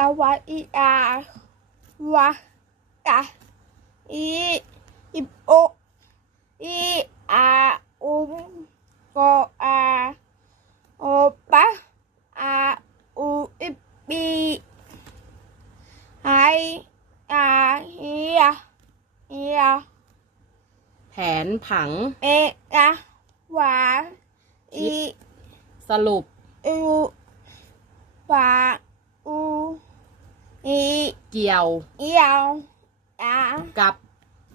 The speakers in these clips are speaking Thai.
ตาวาอีอาวาตาอีอิโออีอาอุมโกอาโอปะอาอูอิปีไออาเฮียเฮียแผนผัง เอกาวาอีสรุปอูวา อีเกี่ยว เอียวอากับ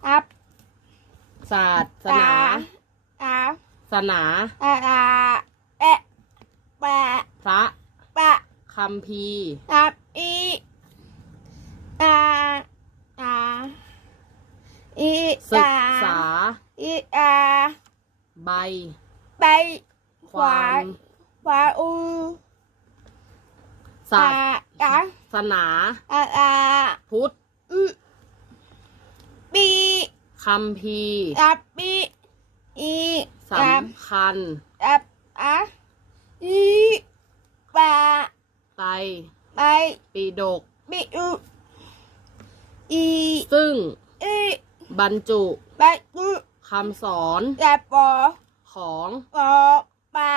อับศาสตานาอาศาสนาอาอาเอะปะพระปะคัมภีร์อับอีอาอาอีศึกตาษา อีอาใบ ไปขควาวามขวาอูศาอา อาสนาอาอาพุทธอืปีคัมภีร์อับปีอีสอับำคัญอับอะอีปะไตรไปปิฎกปีอูอีซึ่งอีบรรจุไปอูคำสอนจะปอของปอปะ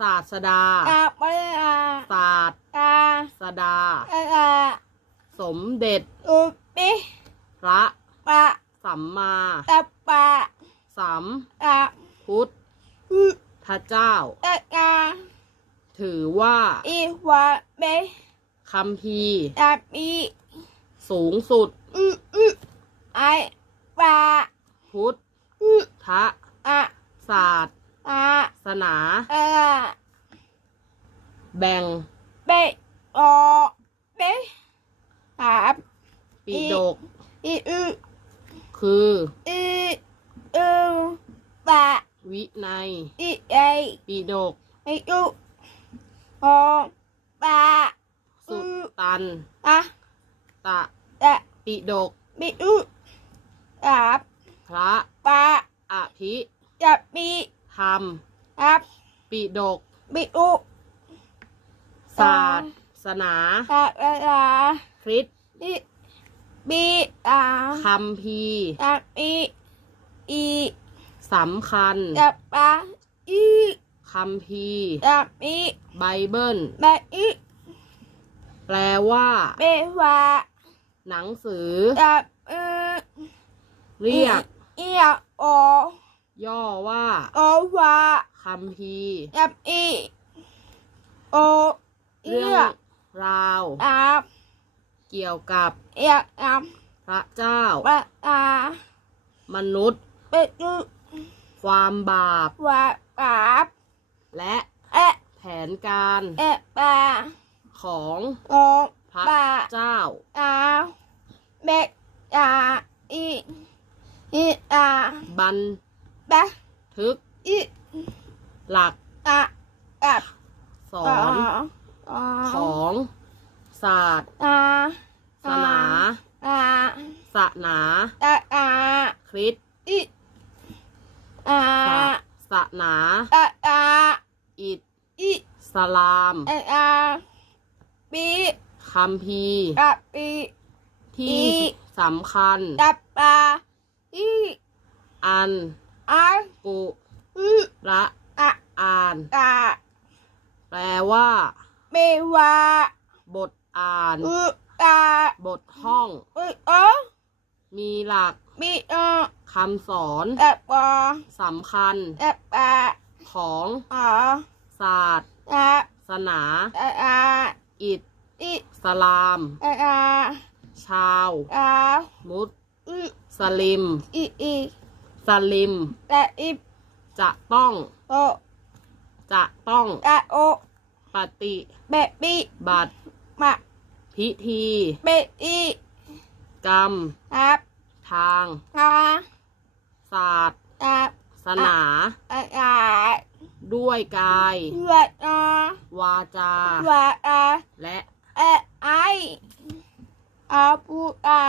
ศาสดาอาไปอาศาสตร์ตาสดาอาอาสมเด็จอูปีพระปะสัมมาตะปะสัมตะพุทธอูพระเจ้า ตะกาถือว่าอีวาเบคัมภีร์อาปีสูงสุดอืออือไอปะพุทธอือทะอะศาสตร์อะศา สนาอะแบ่ง เบออเบหาบปิฎกอีอือคืออีอือปะวินัยอีไอปิฎกอีอืออปะสุตตันอะตะตะปิฎกบิอือหาบพระปะอภิจะปี ธรรมอับปิฎกบิอุศาสนา ตะละละคริสต์อีบีอาคัมภีร์จะปีอีสำคัญจะปะอีคัมภีร์จะปีไบเบิลแบอีแปลว่า เบวาหนังสือจะเออเรียกอียโอ ย่อว่าโอวาคัมภีร์จะอีโอเอีเรื่ยองราว อาบเกี่ยวกับเอียอามพระเจ้า ปะอามนุษย์ เปจุความบาป วาปาบและเอะแผนการเอะปาของโอพระปาเจ้า อาเบกอาอีอีอาบัน บะทึกอีหลักอากับสอนอของศาสตร์อาศาสนาอาศาสนาตาอาคริสต์อีอาศาศาสนาตาอาอิสอีสลามเออาปีคัมภีร์กับปีที่อีสำคัญดับปาอีอัน อากุอืระอะอ่านกาแปลว่า เมวาบทอ่านอืกาบทห้องอือมีหลักมีเออคำสอนดับปอสำคัญดับปาของอ๋อศาสตร์ดับศาสนาตาอาอิสอีสลามตาอาชาวอามุสอือสลิมอีอี สลิมตาอีจะต้องโอจะต้องตาโอปฏิเบบีบัติมาพิธี เบอีกรรมครับทางอาศาสตร์ดับศาสนา อาอาด้วยกายเลือดอาวาจาวาอาและ เอไออาปูอา